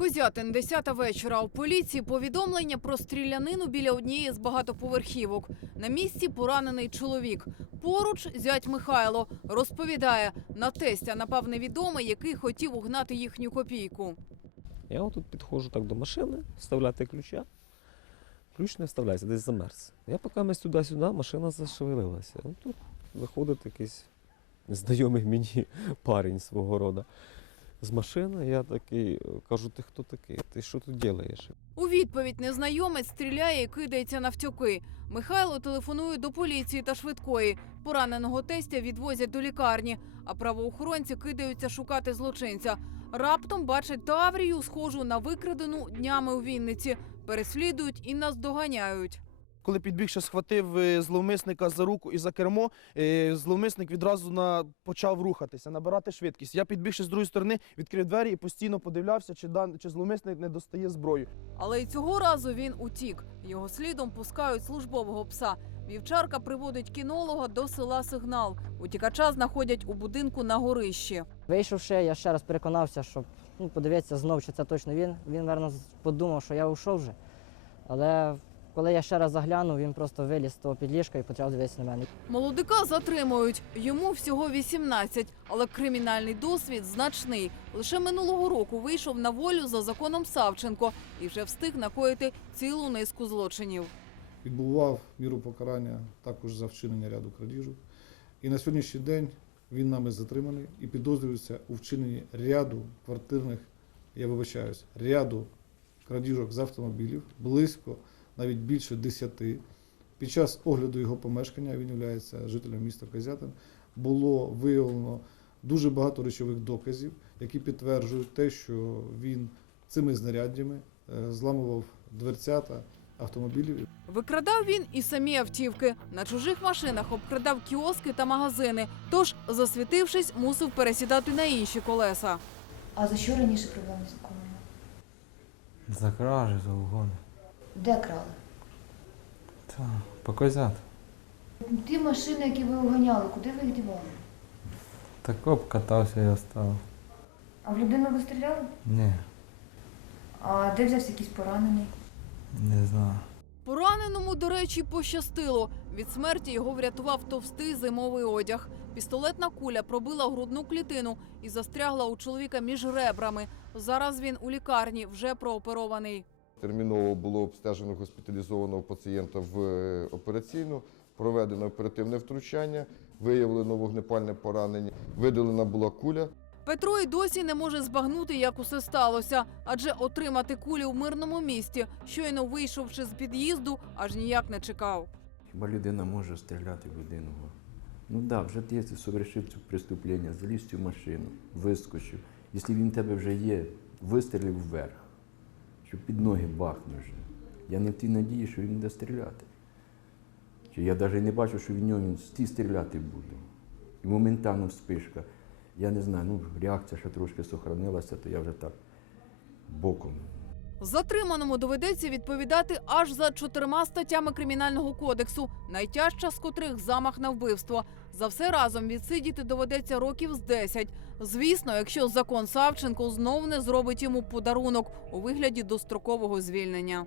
Козятин, 10 вечора. У поліції повідомлення про стрілянину біля однієї з багатоповерхівок. На місці поранений чоловік. Поруч зять Михайло розповідає, на тестя напав невідомий, який хотів угнати їхню копійку. Я отут підходжу так до машини, вставляти ключа. Ключ не вставляється, десь замерз. Я поки ми туди-сюди, машина зашевелилася. Тут виходить якийсь знайомий мені парень свого роду. З машини я такий кажу, ти хто такий? Ти що тут робиш? У відповідь незнайомець стріляє і кидається навтьоки. Михайло телефонує до поліції та швидкої. Пораненого тестя відвозять до лікарні, а правоохоронці кидаються шукати злочинця. Раптом бачать Таврію, схожу на викрадену днями у Вінниці. Переслідують і наздоганяють. Коли підбігши схватив е, зловмисника за руку і за кермо, е, зловмисник відразу на... почав рухатися, набирати швидкість. Я підбігши з другої сторони, відкрив двері і постійно подивлявся, чи, дан... чи зловмисник не достає зброю. Але й цього разу він утік. Його слідом пускають службового пса. Вівчарка приводить кінолога до села Сигнал. Утікача знаходять у будинку на горищі. Вийшовши, я ще раз переконався, щоб ну, подивитися знов, чи це точно він. Він, мабуть, подумав, що я ушов вже. Але коли я ще раз заглянув, він просто виліз з того підліжка і почав дивитися на мене. Молодика затримують. Йому всього 18, але кримінальний досвід значний. Лише минулого року вийшов на волю за законом Савченко і вже встиг накоїти цілу низку злочинів. відбував міру покарання також за вчинення ряду крадіжок. І на сьогоднішній день він нами затриманий і підозрюється у вчиненні ряду квартирних, я вибачаюсь, ряду крадіжок з автомобілів, близько, навіть більше десяти. Під час огляду його помешкання, він є жителем міста Козятин, було виявлено дуже багато речових доказів, які підтверджують те, що він цими знаряддями е, зламував дверцята автомобілів Викрадав він і самі автівки. На чужих машинах обкрадав кіоски та магазини. Тож, засвітившись, мусив пересідати на інші колеса. А за що раніше проблеми з законом? За кражі, за угон. Де крали? Та, показати. Ті машини, які ви уганяли, куди ви їх дівали? Так обкатався я став. А в людину ви стріляли? Ні, А де взявся якийсь поранений? не знаю. Пораненому, до речі, пощастило. Від смерті його врятував товстий зимовий одяг. Пістолетна куля пробила грудну клітину і застрягла у чоловіка між ребрами. Зараз він у лікарні вже прооперований. Терміново було обстежено госпіталізованого пацієнта в е, операційну, проведено оперативне втручання, виявлено вогнепальне поранення, видалена була куля. Петро й досі не може збагнути, як усе сталося, адже отримати кулі у мирному місті, щойно вийшовши з під'їзду, аж ніяк не чекав. Хіба людина може стріляти в людину? Ну так, да, вже ти совершив це преступлення, заліз в цю машину, вискочив. Якщо він в тебе вже є, вистрілив вверх, щоб під ноги вже. Я не в тій надії, що він буде стріляти. Чи я навіть не бачу, що в нього він сті стріляти буде. І моментально вспишка. Я не знаю, ну реакція ще трошки сохранилася, то я вже так боком Затриманому доведеться відповідати аж за чотирма статтями кримінального кодексу, найтяжча з котрих замах на вбивство. За все разом відсидіти доведеться років з 10. Звісно, якщо закон Савченко знов не зробить йому подарунок у вигляді дострокового звільнення.